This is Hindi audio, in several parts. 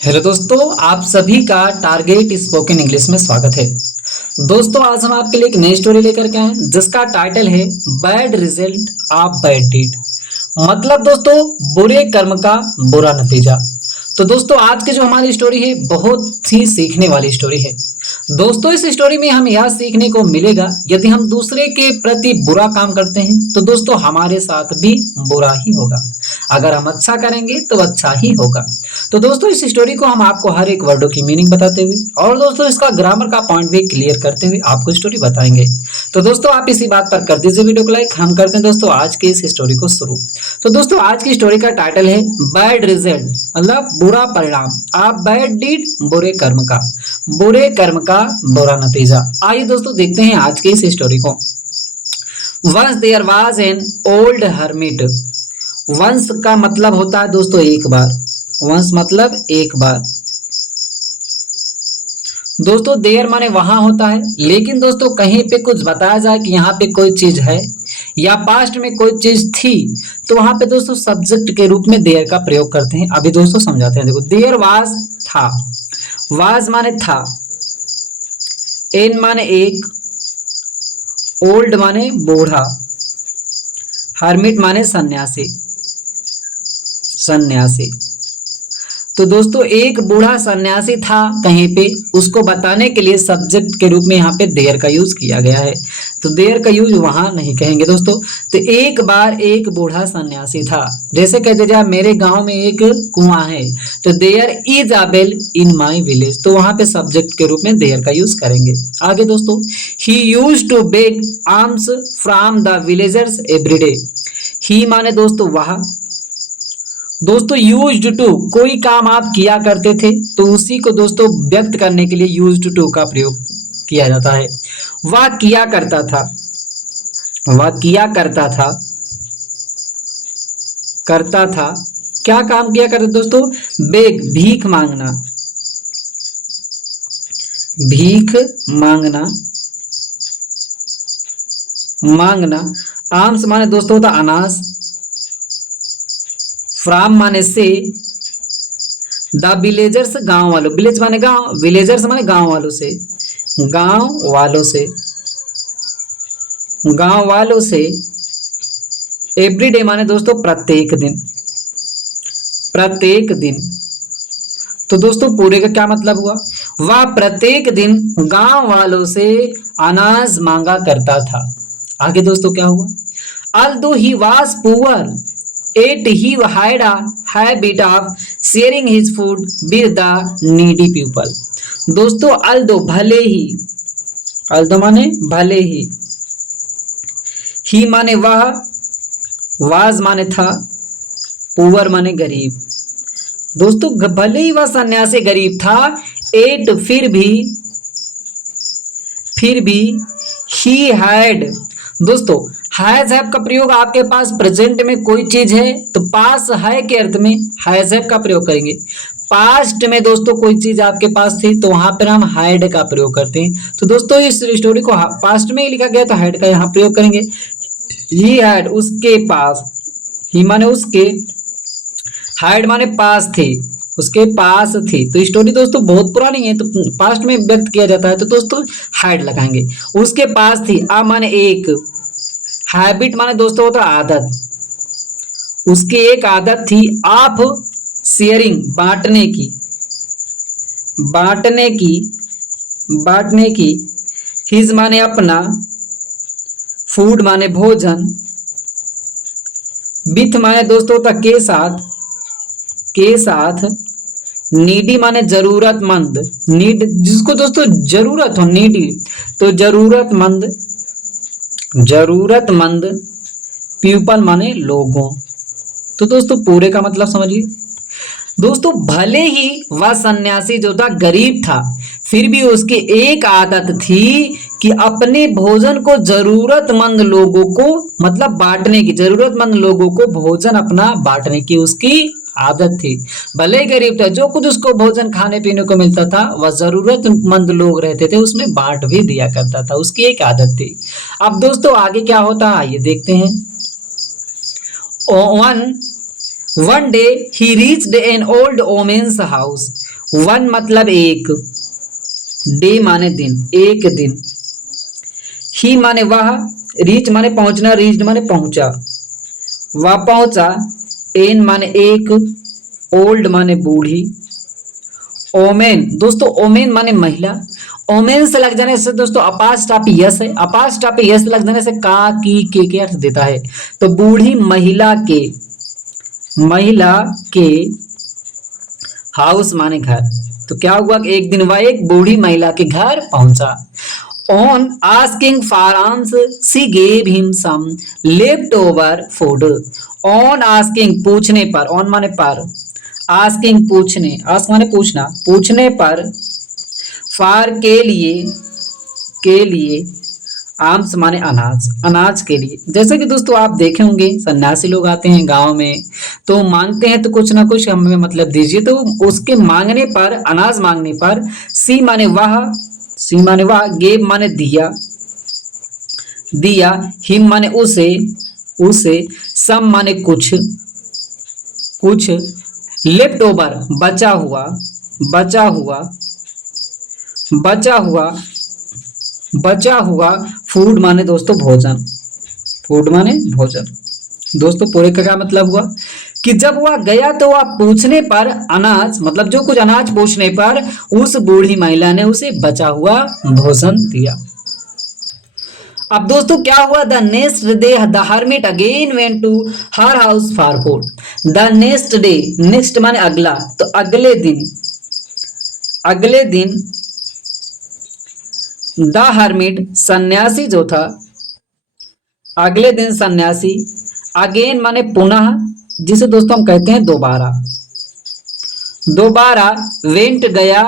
हेलो दोस्तों, आप सभी का टारगेट स्पोकन इंग्लिश में स्वागत है। दोस्तों, आज हम आपके लिए एक नई स्टोरी लेकर के आए हैं जिसका टाइटल है bad result of bad deed. मतलब दोस्तों, बुरे कर्म का बुरा नतीजा। तो दोस्तों, आज की जो हमारी स्टोरी है बहुत ही सीखने वाली स्टोरी है। दोस्तों, इस स्टोरी में हमें यह सीखने को मिलेगा, यदि हम दूसरे के प्रति बुरा काम करते हैं तो दोस्तों हमारे साथ भी बुरा ही होगा। अगर हम अच्छा करेंगे तो अच्छा ही होगा। तो दोस्तों, इस स्टोरी को हम आपको हर एक वर्डों की मीनिंग बताते हुए और दोस्तों इसका ग्रामर का पॉइंट भी क्लियर करते हुए आपको स्टोरी बताएंगे। तो दोस्तों, आप इसी बात पर कर दीजिए वीडियो को लाइक। हम करते हैं दोस्तों आज की इस स्टोरी को शुरू। तो दोस्तों, आज की स्टोरी का टाइटल है बैड रिजल्ट, मतलब बुरा परिणाम। आप बैड डीड, बुरे कर्म का, बुरे कर्म का बुरा नतीजा। आइए दोस्तों देखते हैं आज की इस स्टोरी को। Once there was an old hermit. Once का मतलब होता है दोस्तों एक बार। वंस मतलब एक बार। दोस्तों, देयर माने वहां होता है, लेकिन दोस्तों कहीं पे कुछ बताया जाए कि यहाँ पे कोई चीज है या पास्ट में कोई चीज थी, तो वहां पे दोस्तों सब्जेक्ट के रूप में देयर का प्रयोग करते हैं। अभी दोस्तों समझाते हैं। देखो, देयर वाज था, वाज माने था, एन माने एक, ओल्ड माने बूढ़ा, हर्मिट माने सन्यासी। सन्यासी। तो दोस्तों एक बूढ़ा सन्यासी था कहीं पे, उसको बताने के लिए सब्जेक्ट के रूप में यहाँ पे देयर का यूज किया गया है। तो देयर का यूज वहां नहीं कहेंगे दोस्तों। तो एक बार एक बूढ़ा सन्यासी था। जैसे कहते जा मेरे गांव में एक कुआं है, तो there is a well in my village, तो वहां पे सब्जेक्ट के रूप में देयर का यूज करेंगे। आगे दोस्तों, he used to beg alms from the villagers everyday. He माने दोस्तों वह, दोस्तों यूज्ड टू कोई काम आप किया करते थे तो उसी को दोस्तों व्यक्त करने के लिए यूज्ड टू का प्रयोग किया जाता है। वह किया करता था, वह किया करता था, करता था। क्या काम किया करता दोस्तों? बेग भीख मांगना, भीख मांगना, मांगना। आर्म्स माने दोस्तों होता अनाज, फ्राम माने से, द विलेजर्स गांव वालों, विलेज माने गांव, विलेजर्स माने गांव वालों से, गांव वालों से, गांव वालों से। एवरीडे माने दोस्तों प्रत्येक दिन, प्रत्येक दिन। तो दोस्तों पूरे का क्या मतलब हुआ? वह प्रत्येक दिन गांव वालों से अनाज मांगा करता था। आगे दोस्तों क्या हुआ? Although he was poor, yet he had a habit of sharing his food with the needy people. दोस्तों although भले ही, although माने भले ही, he माने वह, was माने था, पुअर माने गरीब। दोस्तों भले ही वह सन्यासी गरीब था, एट फिर भी ही हैड। दोस्तों हैज हैव का प्रयोग आपके पास प्रेजेंट में कोई चीज है तो पास है के अर्थ में हैज हैव का प्रयोग करेंगे। पास्ट में दोस्तों कोई चीज आपके पास थी तो वहां पर हम हैड का प्रयोग करते हैं। तो दोस्तों इस स्टोरी को पास्ट में ही लिखा गया तो हैड का यहाँ प्रयोग करेंगे। ही हैड उसके पास, ही माने उसके, हैड माने पास थी, उसके पास थी। तो स्टोरी दोस्तों बहुत पुरानी है तो पास्ट में व्यक्त किया जाता है तो दोस्तों हैड लगाएंगे। उसके पास थी, आ माने एक, हैबिट माने दोस्तों होता आदत, उसकी एक आदत थी, ऑफ शेयरिंग बांटने की, बांटने की, बांटने की। हिज माने अपना, फूड माने भोजन, विथ माने दोस्तों होता के साथ, के साथ। नीडी माने जरूरतमंद, नीड जिसको दोस्तों जरूरत हो, नीडी तो जरूरतमंद, जरूरतमंद। पीपल माने लोगों। तो दोस्तों पूरे का मतलब समझिए। दोस्तों भले ही वह सन्यासी जो था गरीब था, फिर भी उसकी एक आदत थी कि अपने भोजन को जरूरतमंद लोगों को, मतलब बांटने की, जरूरतमंद लोगों को भोजन अपना बांटने की उसकी आदत थी। भले ही गरीब था, जो कुछ उसको भोजन खाने पीने को मिलता था वह जरूरतमंद लोग रहते थे उसमें बांट भी दिया करता था, उसकी एक आदत थी। अब दोस्तों आगे क्या होता है आइए देखते हैं। One day he reached an old woman's house. One मतलब एक, डे माने दिन, एक दिन। ही माने वह, रीच माने पहुंचना, रीच माने पहुंचा, वह पहुंचा। एन माने एक, ओल्ड माने बूढ़ी। ओमेन दोस्तों, ओमेन माने महिला। ओमेन से लग जाने से दोस्तों अपास्ट्रॉफी यस है, अपास्ट्रॉफी यस लग जाने से का की के अर्थ देता है। तो बूढ़ी महिला के, महिला के हाउस माने घर। तो क्या हुआ कि एक दिन वह एक बूढ़ी महिला के घर पहुंचा। On asking for answer she gave him some left over food. On asking पूछने पर, ऑन माने पर, आस्किंग पूछने, आस्क माने पूछना, पूछने पर, फॉर के लिए, के लिए, आर्म्स माने अनाज, अनाज के लिए। जैसे कि दोस्तों आप देखे होंगे सन्यासी लोग आते हैं गांव में तो मांगते हैं तो कुछ ना कुछ हमें मतलब दीजिए, तो उसके मांगने पर, अनाज मांगने पर, सी माने वह, सी माने वह, गेव माने दिया, दिया, हिम माने उसे, उसे, सम माने कुछ, कुछ, लेफ्ट ओवर बचा हुआ, बचा हुआ, बचा हुआ, बचा हुआ, फूड माने दोस्तों भोजन, फूड माने भोजन। दोस्तों पूरे का क्या मतलब हुआ कि जब वह गया तो वह पूछने पर अनाज, मतलब जो कुछ अनाज पूछने पर उस बूढ़ी महिला ने उसे बचा हुआ भोजन दिया। अब दोस्तों क्या हुआ, the next day the hermit again went to her house for food. The next day, next माने अगला, तो अगले दिन, अगले दिन, द हर्मिट सन्यासी जो था, अगले दिन सन्यासी, अगेन माने पुनः, जिसे दोस्तों हम कहते हैं दोबारा, दोबारा, वेंट गया,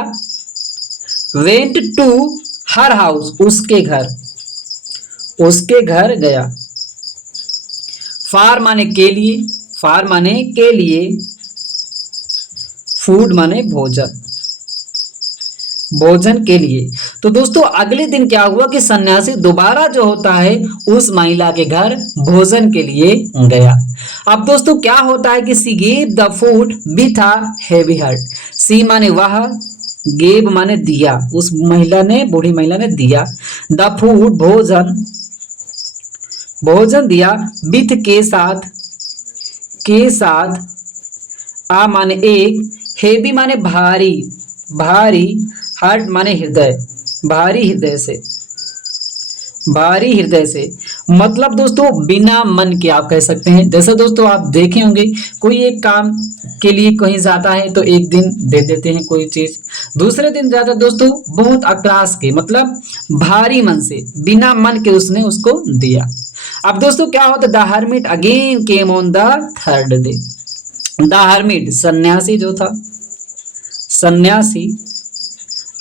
वेंट टू हर हाउस उसके घर, उसके घर गया। फार माने के लिए, फार माने के लिए, फूड माने भोजन, भोजन के लिए। तो दोस्तों अगले दिन क्या हुआ कि सन्यासी दोबारा जो होता है उस महिला के घर भोजन के लिए गया। अब दोस्तों क्या होता है कि she gave the food with a heavy heart. She माने वह, गेव माने दिया, उस महिला ने, बूढ़ी महिला ने दिया, द फूड भोजन, भोजन दिया, विथ के साथ, के साथ, आ माने एक, हेवी माने भारी, भारी, हार्ट माने हृदय, भारी हृदय से, भारी हृदय से। मतलब दोस्तों बिना मन के आप कह सकते हैं। जैसे दोस्तों आप देखे होंगे कोई एक काम के लिए कहीं जाता है तो एक दिन दे देते हैं कोई चीज, दूसरे दिन जाता दोस्तों बहुत अक्लास के, मतलब भारी मन से, बिना मन के उसने उसको दिया। अब दोस्तों क्या होता, the hermit again came on the third day. The hermit सन्यासी जो था, सन्यासी,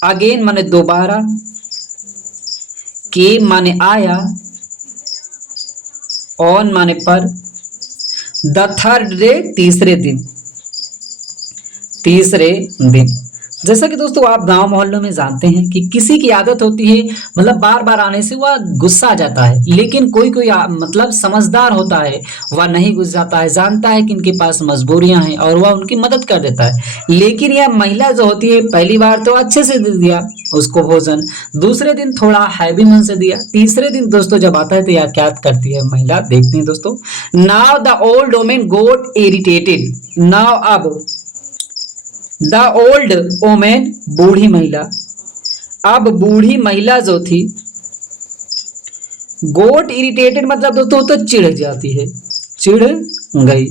अगेन माने दोबारा, के माने आया, ऑन माने पर, द थर्ड डे तीसरे दिन, तीसरे दिन। जैसा कि दोस्तों आप गांव मोहल्लों में जानते हैं कि किसी की आदत होती है मतलब बार बार आने से वह गुस्सा आ जाता है, लेकिन कोई कोई मतलब समझदार होता है, वह नहीं गुस्सा जाता है, जानता है कि इनके पास मजबूरियां हैं और वह उनकी मदद कर देता है। लेकिन यह महिला जो होती है पहली बार तो अच्छे से दे दिया उसको भोजन, दूसरे दिन थोड़ा हैवी मन से दिया, तीसरे दिन दोस्तों जब आता है तो यह क्या करती है महिला, देखते हैं दोस्तों। Now the old women got irritated. Now अब द ओल्ड वोमेन बूढ़ी महिला, अब बूढ़ी महिला जो थी, गोट इरिटेटेड मतलब दोस्तों तो चिढ़ जाती है, चिढ़ गई,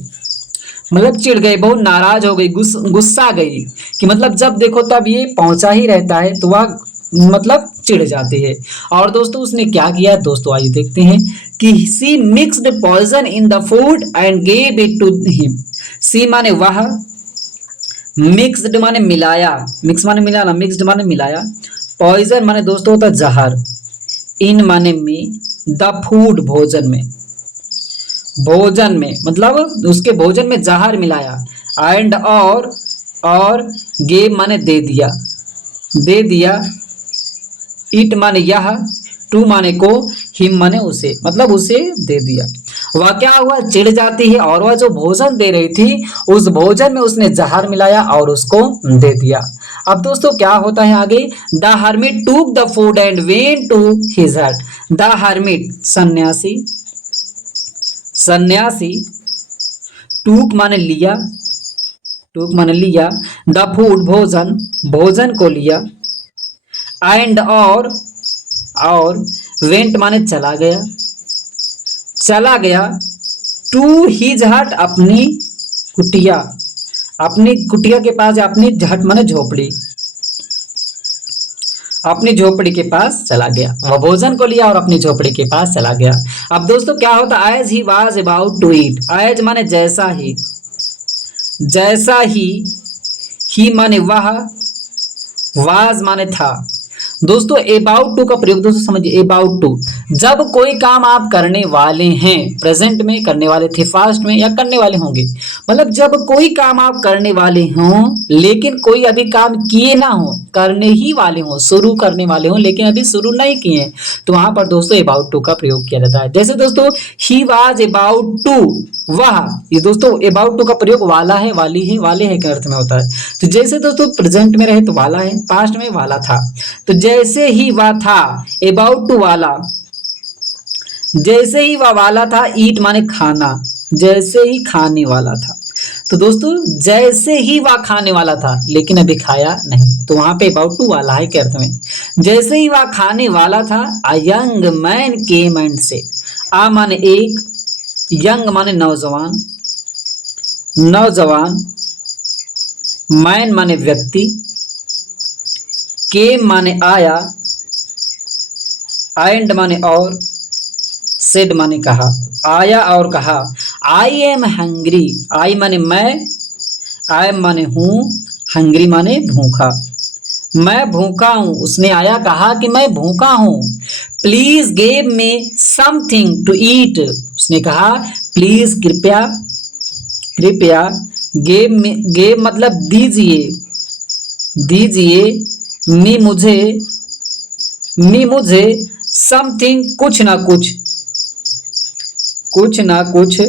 मतलब चिढ़ गई, बहुत नाराज हो गई, गुस्सा गई कि मतलब जब देखो तब ये पहुंचा ही रहता है तो वह मतलब चिढ़ जाती है। और दोस्तों उसने क्या किया दोस्तों आइए देखते हैं कि she mixed poison in the food and gave it to him. She माने वह, मिक्स्ड माने मिलाया, मिक्स माने मिलाना, मिक्स्ड माने मिलाया, पॉइजन माने दोस्तों होता जहर, इन माने में, द फूड भोजन में, भोजन में मतलब उसके भोजन में जहर मिलाया, एंड और गेव माने दे दिया, दे दिया, इट माने यह, टू माने को, हिम माने उसे, मतलब उसे दे दिया। वह क्या हुआ, चिढ़ जाती है और वह जो भोजन दे रही थी उस भोजन में उसने जहर मिलाया और उसको दे दिया। अब दोस्तों क्या होता है आगे, the hermit took the food and went to his hut. The hermit सन्यासी, सन्यासी टूक माने लिया, टूक माने लिया, द फूड भोजन, भोजन को लिया, एंड और वेंट माने चला गया, चला गया, टू हिज हट अपनी कुटिया, अपनी कुटिया के पास, अपनी हट माने झोपड़ी, अपनी झोपड़ी के पास चला गया। वह भोजन को लिया और अपनी झोपड़ी के पास चला गया। अब दोस्तों क्या होता है, as he was about to eat, as माने जैसा ही, जैसा ही माने वह, वाज माने था। दोस्तों अबाउट टू का प्रयोग दोस्तों समझिए, अबाउट टू जब कोई काम आप करने वाले हैं, प्रेजेंट में करने वाले थे, फास्ट में या करने वाले होंगे, मतलब जब कोई काम आप करने वाले हों लेकिन कोई अभी काम किए ना हो, करने ही वाले हों, शुरू करने वाले हों लेकिन अभी शुरू नहीं किए हैं, तो वहां पर दोस्तों अबाउट टू का प्रयोग किया जाता है। जैसे दोस्तों ही वाज अबाउट टू, वह, ये दोस्तों अबाउट टू का प्रयोग वाला है, वाली है, वाले है के अर्थ में होता है। तो जैसे दोस्तों प्रेजेंट में रहे तो वाला है, पास्ट में वाला था, तो जैसे ही वह था, अबाउट टू वाला, जैसे ही वह वाला था, ईट माने खाना, जैसे ही खाने वाला था। तो दोस्तों जैसे ही वह खाने वाला था लेकिन अभी खाया नहीं, तो वहां पे अबाउट टू वाला है के अर्थ में। जैसे ही वह खाने वाला था, a young man came and said, a माने एक, यंग माने नौजवान, नौजवान, मैन माने व्यक्ति, केम माने आया, एंड माने और, सेड माने कहा, आया और कहा, आई एम हंग्री, आई माने मैं, आई एम माने हूं, हंग्री माने भूखा, मैं भूखा हूं। उसने आया कहा कि मैं भूखा हूं। Please give me something to eat, उसने कहा प्लीज कृपया, कृपया, गिव मतलब दीजिए, दीजिए, मी मुझे, मी मुझे, समथिंग कुछ ना कुछ, कुछ ना कुछ,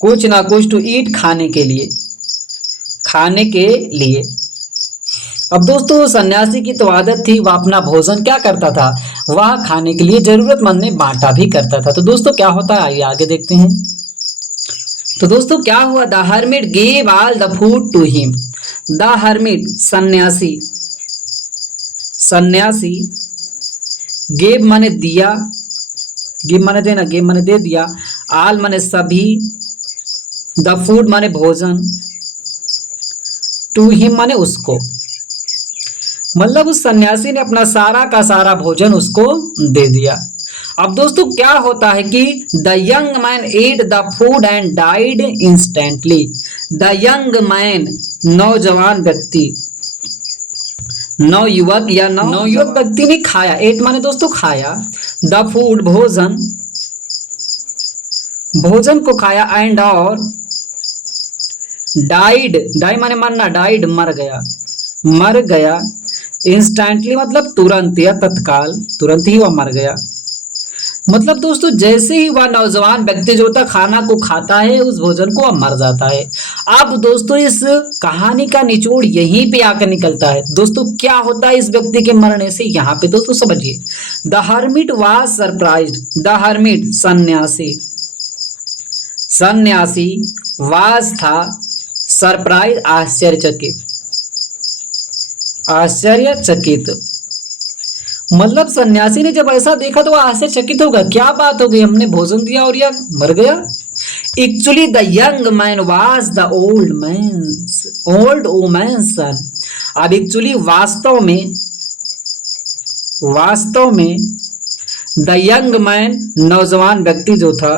कुछ ना कुछ, टू ईट खाने के लिए, खाने के लिए। अब दोस्तों सन्यासी की तो आदत थी, वह अपना भोजन क्या करता था, वह खाने के लिए जरूरतमंद में बांटा भी करता था। तो दोस्तों क्या होता है आइए आगे देखते हैं। तो दोस्तों क्या हुआ, the hermit gave all the food to him, the hermit सन्यासी, सन्यासी, गेव माने दिया, गिव माने देना, गिव माने दे दिया, आल माने सभी, द फूड माने भोजन, टू हिम माने उसको, मतलब उस सन्यासी ने अपना सारा का सारा भोजन उसको दे दिया। अब दोस्तों क्या होता है कि the young man at the food and died instantly, the young man नौजवान व्यक्ति, नवयुवक या नवयुवक व्यक्ति ने खाया, एट माने दोस्तों खाया, द फूड भोजन, भोजन को खाया, एंड और, डाइड, डाई माने मरना, डाइड मर गया, मर गया, इंस्टेंटली मतलब तुरंत या तत्काल, तुरंत ही वह मर गया। मतलब दोस्तों जैसे ही वह नौजवान व्यक्ति जो होता खाना को खाता है, उस भोजन को वह मर जाता है। अब दोस्तों इस कहानी का निचोड़ यहीं पे आकर निकलता है। दोस्तों क्या होता है इस व्यक्ति के मरने से, यहाँ पे दोस्तों समझिए, the hermit was surprised, the hermit सन्यासी, सन्यासी, वाज था, सरप्राइज आश्चर्यचकित, आश्चर्यचकित, मतलब सन्यासी ने जब ऐसा देखा तो वह आश्चर्यचकित होगा, क्या बात हो गई, हमने भोजन दिया और यह मर गया। Actually the young man was the old woman's son. अब एक्चुअली वास्तव में, वास्तव में द यंग मैन नौजवान व्यक्ति जो था,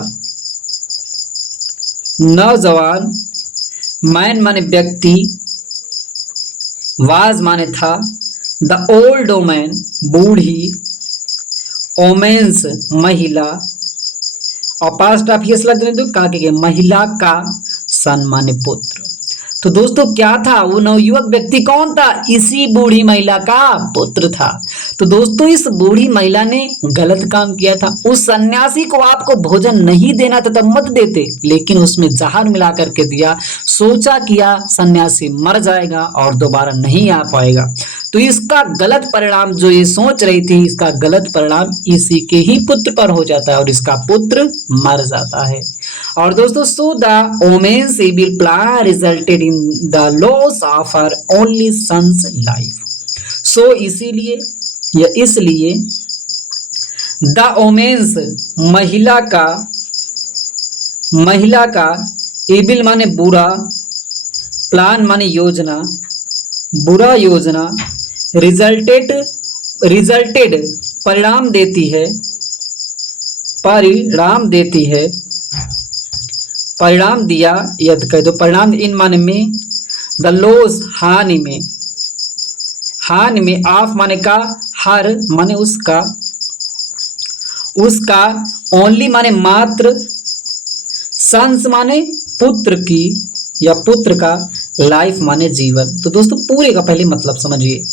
नौजवान, मैन माने व्यक्ति, वाज माने था, the old women Burhi, women's महिला, और पास्ट ऑफ यस लग दो का के महिला का सन माने पुत्र। तो दोस्तों क्या था, वो नवयुवक व्यक्ति कौन था, इसी बूढ़ी महिला का पुत्र था। तो दोस्तों इस बूढ़ी महिला ने गलत काम किया था। उस सन्यासी को आपको भोजन नहीं देना था तब मत देते, लेकिन उसमें जहर मिला करके दिया। सोचा किया सन्यासी मर जाएगा और दोबारा नहीं आ पाएगा। तो इसका गलत परिणाम, जो ये सोच रही थी, इसका गलत परिणाम इसी के ही पुत्र पर हो जाता है और इसका पुत्र मर जाता है। और दोस्तों so the women's evil plan resulted in the loss of her only son's life. So इसीलिए या इसलिए द वोमेन्स महिला का इविल माने बुरा, प्लान माने योजना, बुरा योजना, रिजल्टेड परिणाम देती है, परिणाम दिया, यद कह दो परिणाम, इन माने में, द लॉस हानि में, ऑफ माने का, हर माने उसका, ओनली माने मात्र, सन्स माने पुत्र की या पुत्र का, लाइफ माने जीवन। तो दोस्तों पूरे का पहले मतलब समझिए।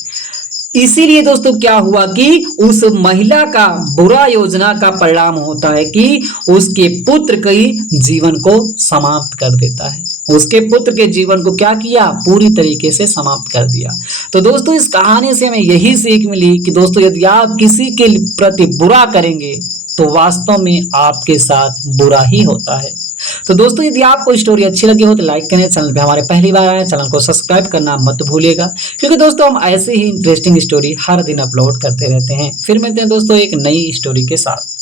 इसीलिए दोस्तों क्या हुआ कि उस महिला का बुरा योजना का परिणाम होता है कि उसके पुत्र के जीवन को समाप्त कर देता है। उसके पुत्र के जीवन को क्या किया, पूरी तरीके से समाप्त कर दिया। तो दोस्तों इस कहानी से हमें यही सीख मिली कि दोस्तों यदि आप किसी के प्रति बुरा करेंगे तो वास्तव में आपके साथ बुरा ही होता है। तो दोस्तों यदि आपको स्टोरी अच्छी लगी हो तो लाइक करें, चैनल पे हमारे पहली बार आए चैनल को सब्सक्राइब करना मत भूलिएगा, क्योंकि दोस्तों हम ऐसे ही इंटरेस्टिंग स्टोरी हर दिन अपलोड करते रहते हैं। फिर मिलते हैं दोस्तों एक नई स्टोरी के साथ।